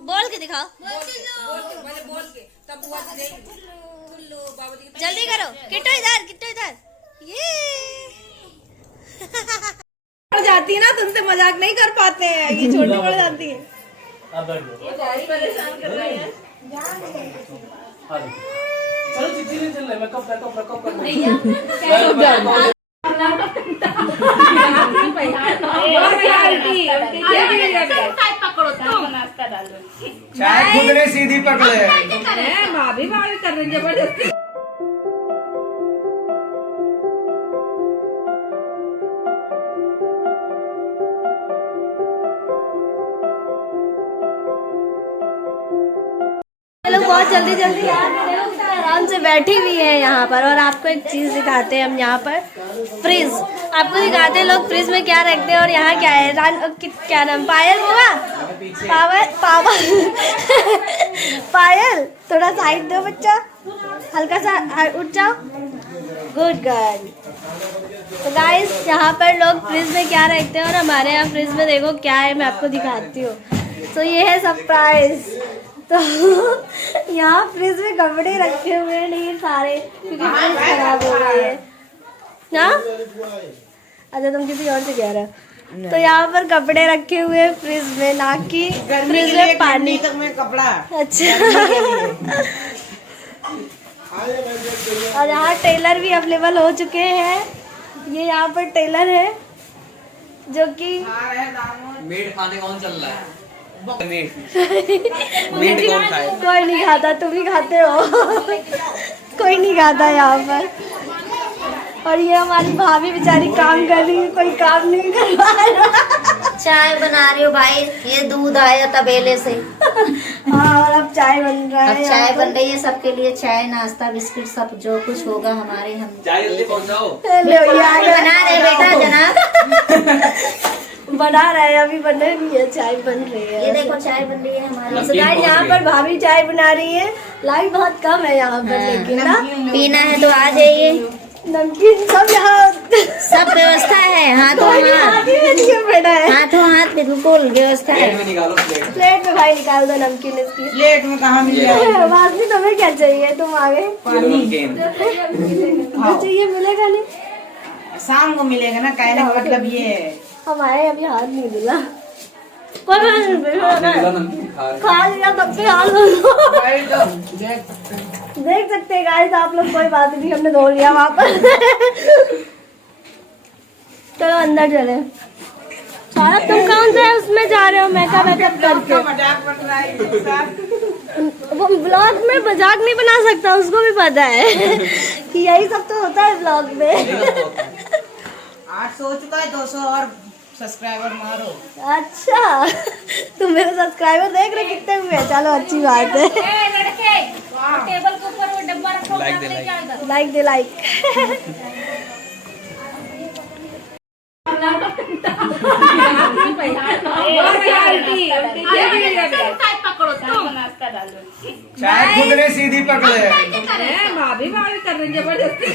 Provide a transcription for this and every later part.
बोल के दिखाओ, जल्दी करो। किट्टू इधर, किट्टू इधर। ये पड़ जाती है ना, तुमसे मजाक नहीं कर पाते हैं, ये छोटी पड़ जाती है। परेशान कर रही है। चलो चिट्ठी नहीं चल रहा है, मैं कब कर चाय खुद ने सीधी पकड़े भाभी कर रही जबरदस्ती। लोग बहुत जल्दी जल्दी आराम से बैठी हुई है यहाँ पर। और आपको एक चीज दिखाते हैं हम यहाँ पर, फ्रिज आपको दिखाते हैं लोग फ्रिज में क्या रखते हैं। और यहाँ क्या है, क्या नाम, पायल हुआ, पायल थोड़ा साइड दो बच्चा, हल्का सा उठ जाओ, गुड गर्ल। तो गाइस यहाँ पर लोग फ्रिज में क्या रखते हैं और हमारे यहाँ फ्रिज में देखो क्या है, मैं आपको दिखाती हूँ। तो ये है सरप्राइज। तो यहाँ फ्रिज में कपड़े रखे हुए हैं ढेर सारे, क्योंकि फ्रिज खराब हो गई है ना। अच्छा तुम किसी और से कह रहे हो। तो यहाँ पर कपड़े रखे हुए हैं फ्रिज में, ना कि फ्रिज में पानी तक में कपड़ा। अच्छा और यहाँ टेलर भी अवेलेबल हो चुके हैं। ये यहाँ पर टेलर है जो कि मीट खाने कौन चल रहा है? मीट कौन खाए? कोई नहीं खाता, तुम ही खाते हो। कोई नहीं खाता यहाँ पर। और ये हमारी भाभी बेचारी काम कर रही है, कोई काम नहीं करवा रहा। चाय बना रही हो भाई, ये दूध आया तबेले से। हाँ और अब चाय बन रहा है। अब चाय बन रही है सबके लिए, चाय नाश्ता बिस्किट सब जो कुछ होगा हमारे, हम चाय जल्दी पहुंचाओ। बना रहे बेटा जनाब, बना रहे हैं, अभी बन रही है, चाय बन रही है। ये देखो चाय बन रही है हमारी। तो गाइस यहाँ पर भाभी चाय बना रही है। लाइट बहुत कम है यहाँ पर, लेकिन ना पीना है तो आ जाइए। नमकीन सब यहाँ सब व्यवस्था है, हाथों हाथ बिल्कुल व्यवस्था है। प्लेट में भाई निकाल दो नमकीन इसकी। प्लेट में कहाँ मिल जाएगा? वासनी तुम्हें क्या चाहिए, तुम आ गए। जो चाहिए मिलेगा नहीं, शाम को मिलेगा ना, कहने का मतलब ये है। हम आए अभी हाथ नहीं धुला, कोई बात नहीं, खा लिया तब से हाथ देख सकते हैं गाइस आप लोग, कोई बात नहीं, हमने धो लिया वहाँ पर। चलो अंदर चले। सारा तुम कौन से उसमें जा रहे हो मेकअप करके? वो ब्लॉग में मजाक नहीं बना सकता, उसको भी पता है कि यही सब तो होता है ब्लॉग में। 800 हो चुका है, 200 और सब्सक्राइबर मारो। अच्छा तुम मेरे सब्सक्राइबर देख रहे कितने हुए हैं? चलो अच्छी बात है। टेबल के ऊपर वो डब्बा रखो, लाइक दे लाइक। चाय खुद ने सीधी पकड़े भाभी कर रही जबरदस्ती।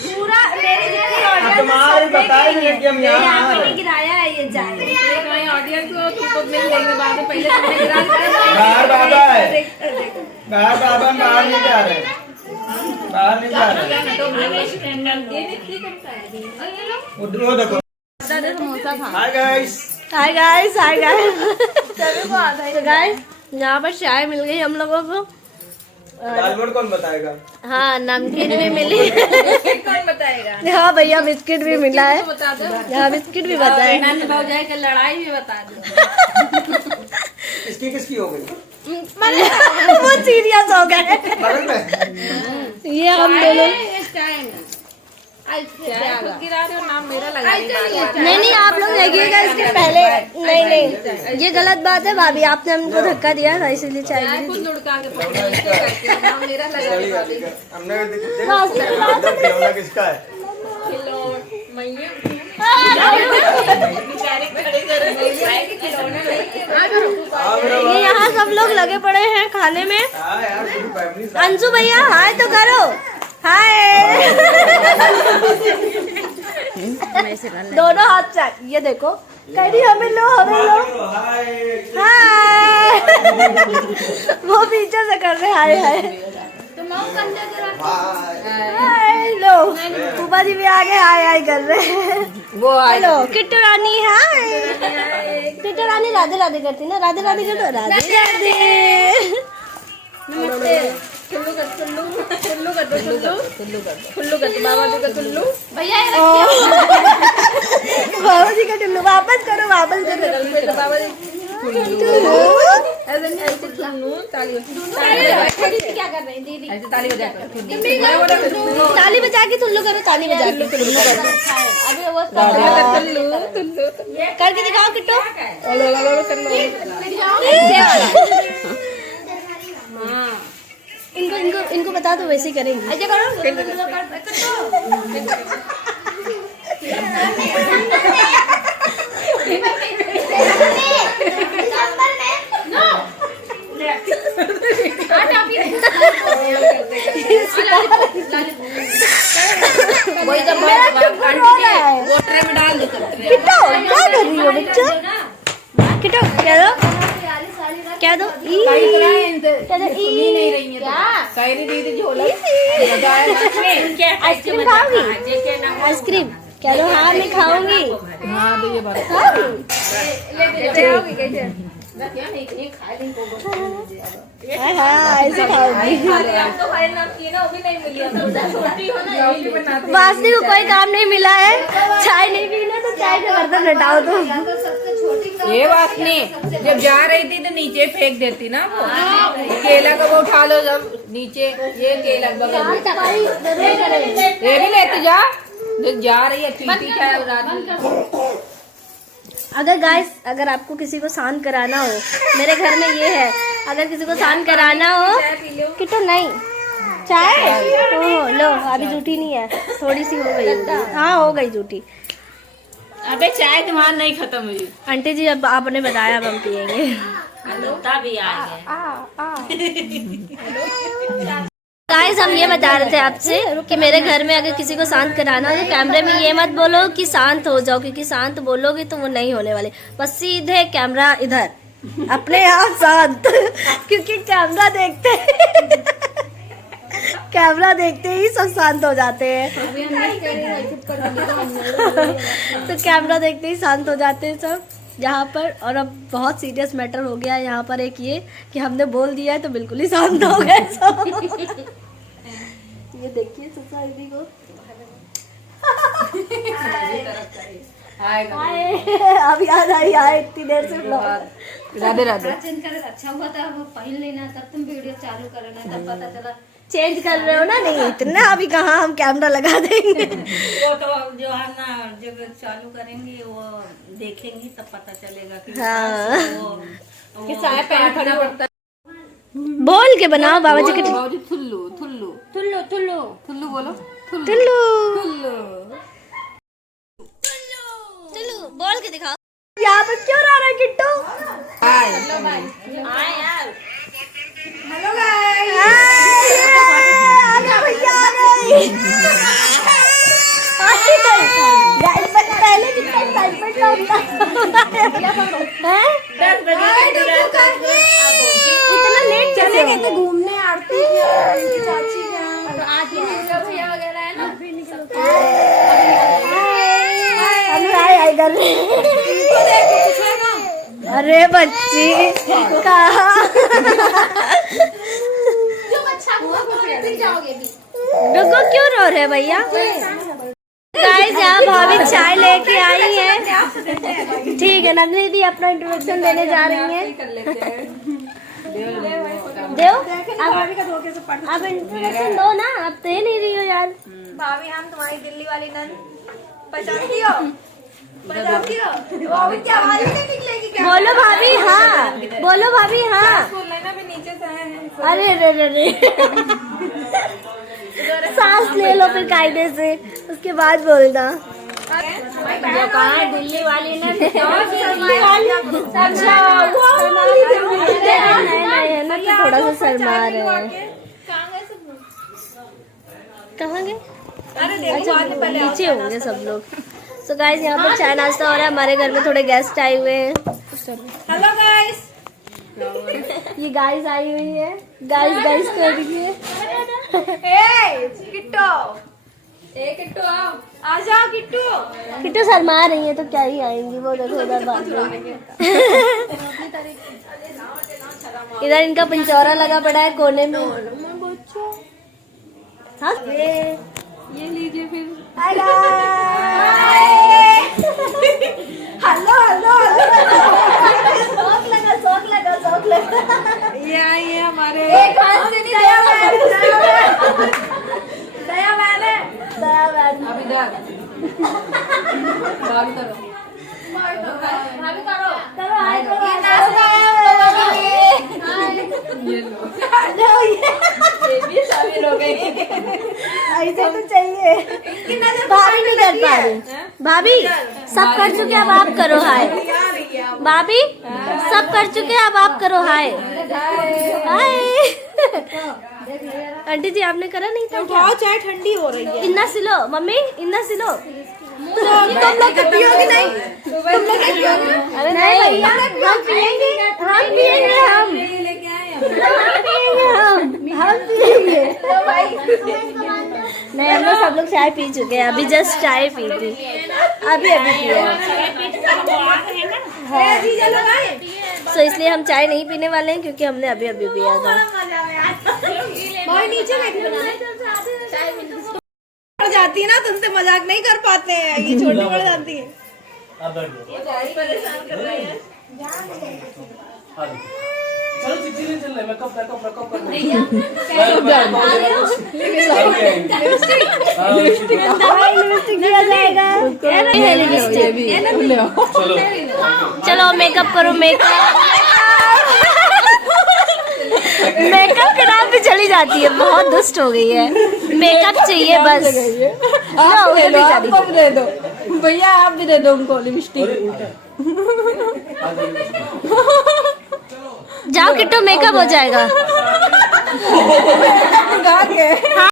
पूरा मेरी जितनी तुम्हारी बताएंगे कि हम यहाँ गिराया है ये चाय। ऑडियंस को खुद मिल लेंगे बाद में, पहले तुमने गिरा बाहर बाबा है, बाहर बाबा बाहर नहीं जा रहे, बाहर नहीं जा रहे। वो देखो। Hi guys, hi guys, hi guys. तो गाइस यहाँ पर चाय मिल गई हम लोगों को। दालमोट कौन बताएगा? हाँ नमकीन भी मिली। कौन बताएगा? हाँ भैया बिस्किट भी मिला है। बता दो, यहाँ बिस्किट भी बताए। भौजाई की लड़ाई भी बता दो। इसकी किसकी हो गई? वो सीरियस हो गए। बगल में ये हम दोनों गिरा रहे हो, नाम मेरा लगा। नहीं आप लोग देखिएगा इसके पहले। नहीं ये गलत बात है भाभी, आपने हमको धक्का दिया था इसीलिए चाय गिरी। खुद लुढ़का के नाम मेरा लगा। हमने देखा किसका है? ये यहाँ सब लोग लगे पड़े हैं खाने में। अंशु भैया हाय तो करो, हाय। दोनों हाथ चाय, ये देखो कह रही हमें लो, हमें लो। हाय वो पीछे से कर रहे हाय हाय हाय। लो फूफा जी भी आगे हाय हाय कर रहे हैं। वो हेलो किट्टू रानी हाय। किट्टू रानी राधे राधे करती ना, राधे राधे कर दो, राधे राधे। टुल्लू कर टुल्लू टुल्लू कर दो टुल्लू टुल्लू कर दो बाबा जी का टुल्लू भैया बाबा जी का टुल्लू वापस करो, वापस करो बाबा जी ऐसे टुल्लू ताली क्या कर रही दीदी ऐसे ताली बजा कर ताली बजा के टुल्लू करो, ताली बजा के टुल्लू करो। अभी वो टुल्लू टुल्लू करके दिखाओ किट्टू। इनको इनको इनको बता दो, वैसे ही करेंगे। ऐसे वही तो वोटर में डाल दो। किट्टू क्या कर रही हो बच्चा? किट्टू क्या दो, क्या दो? नहीं रही है आइसक्रीम खाओगी? आइसक्रीम क्या दो? हाँ मैं खाऊंगी। हाँ तो ये बात हाँ ऐसे खाओगी। वासनी को कोई काम नहीं मिला है, चाय नहीं पीना तो चाय का बर्तन हटाओ। तो ये बात नहीं, जब जा रही थी तो नीचे फेंक देती ना वो केला का, वो उठा लो जब नीचे। ये केला बगल में ये भी लेते जा, जब जा रही है पीती चाहे रात में। अगर गाइस, अगर आपको किसी को शांत कराना हो, मेरे घर में ये है, अगर किसी को शांत कराना हो किट्टू नहीं चाय तो लो। अभी जूठी नहीं है, थोड़ी सी हो गई होगी। हाँ हो गई जूठी। अबे चाय तुम्हारा नहीं खत्म हुई आंटी जी अब आपने बताया, अब हम पियेंगे। भी आ गाइस हम ये बता रहे थे आपसे कि मेरे घर में अगर किसी को शांत कराना हो तो कैमरे में ये मत बोलो कि शांत हो जाओ, क्योंकि शांत बोलोगे तो वो नहीं होने वाले। बस सीधे कैमरा इधर, अपने आप शांत, क्योंकि कैमरा देखते कैमरा देखते ही सब शांत हो जाते हैं। तो कैमरा देखते ही शांत हो जाते हैं सब यहाँ पर। और अब बहुत सीरियस मैटर हो गया है यहाँ पर एक ये कि हमने बोल दिया है तो बिल्कुल ही शांत हो गए सब। ये देखिए सुषमा दीदी को। हाय, अब याद आई आए इतनी देर से ब्लॉग। राधे राधे। अच्छा हुआ था वो पहले लेना, तब तुम वीडियो चालू करना, तब पता चला चेंज कर रहे हो ना? नहीं इतना अभी कहाँ हम कैमरा लगा देंगे। वो तो जो है ना, जब चालू करेंगे वो देखेंगे तब पता चलेगा कि हाँ वो साय पैर खड़ी पड़ता है। बोल के बनाओ बाबा जी के। बाबूजी थुल्लू थुल्लू टुल्लू टुल्लू थुल्लू बोलो। टुल्लू थुल्लू टुल्लू बोल के दिखाओ। यहाँ पर क्यों रह रहा है किट्टू? हेलो गाइस, पहले कितना एक्साइटमेंट इतना लेट कैसे गए थे घूमने? आरती चाची भैया वगैरह है ना, अरे बच्ची कहा रुको, क्यों रो रहे भैया? गाइस यहाँ भाभी चाय लेके आई है। ठीक है, नंदिनी दीदी अपना इंट्रोडक्शन देने जा रही हैं। दो अब इंट्रोडक्शन दो ना, अब दे नहीं रही हो यार। भाभी हम तुम्हारी दिल्ली वाली नन पहचानती हो? पहचानती हो? वो क्या आवाज नहीं निकलेगी क्या? बोलो भाभी हाँ, बोलो भाभी हाँ। बोल लेना भी नीचे से है। अरे रे रे रे सांस ले लो फिर कायदे से, उसके बाद बोलना। दिल्ली वाली ना, दिल्ली वाली अच्छा है ना, तो थोड़ा सा शर्मा रहे हैं। कहाँ गए? अच्छा नीचे होंगे सब लोग। सो गाइस यहाँ पर चाय नाश्ता हो रहा है। हमारे घर में थोड़े गेस्ट आए हुए हैं। हेलो गाइस, ये गाइस आई हुई है, गाइस कर रही है। किट्टू किट्टू आओ। आ जाओ किट्टू। किट्टू शर्मा रही है तो क्या ही आएंगी, वो देखो उधर बात रही। इधर इनका पंचौरा लगा पड़ा है कोने में। हाँ ये लीजिए फिर। हेलो हेलो शौक लगा। ये आइए हमारे। एक हाथ से नहीं दया मैंने अब इधर बाल करो। ये लो। ऐसे तो चाहिए। भाभी नहीं कर पा रही। भाभी सब कर चुके, अब आप करो हाय। भाभी सब कर चुके, अब आप करो हाय। हाय आंटी जी, आपने करा नहीं था क्या? चाय ठंडी हो रही है। इन्ना सिलो मम्मी, इन्ना सिलो। तुम लोग तो पियोगे नहीं? तुम लोग नहीं पियोगे? अरे नहीं भैया, हम पिएंगे, हम पिएंगे। नहीं, हम लोग सब लोग चाय पी चुके हैं, अभी जस्ट चाय पी थी, अभी पिया। सो इसलिए हम चाय नहीं पीने वाले हैं, क्योंकि हमने अभी पिया था। नीचे बैठी पड़ जाती है ना, तुमसे मजाक नहीं कर पाते हैं, ये छोटी पड़ जाती है। आप बैठ जाओ। चलो चिट्ठी नहीं चल रहा है, मैं कब कर लिपस्टिक दिया जाएगा। चलो मेकअप करो, मेकअप के नाम पे चली जाती है, बहुत दुष्ट हो गई है। मेकअप चाहिए बस। आप दे दो, आपको भी दे दो भैया, आप भी दे दो उनको लिपस्टिक। जाओ किट्टू, मेकअप हो जाएगा।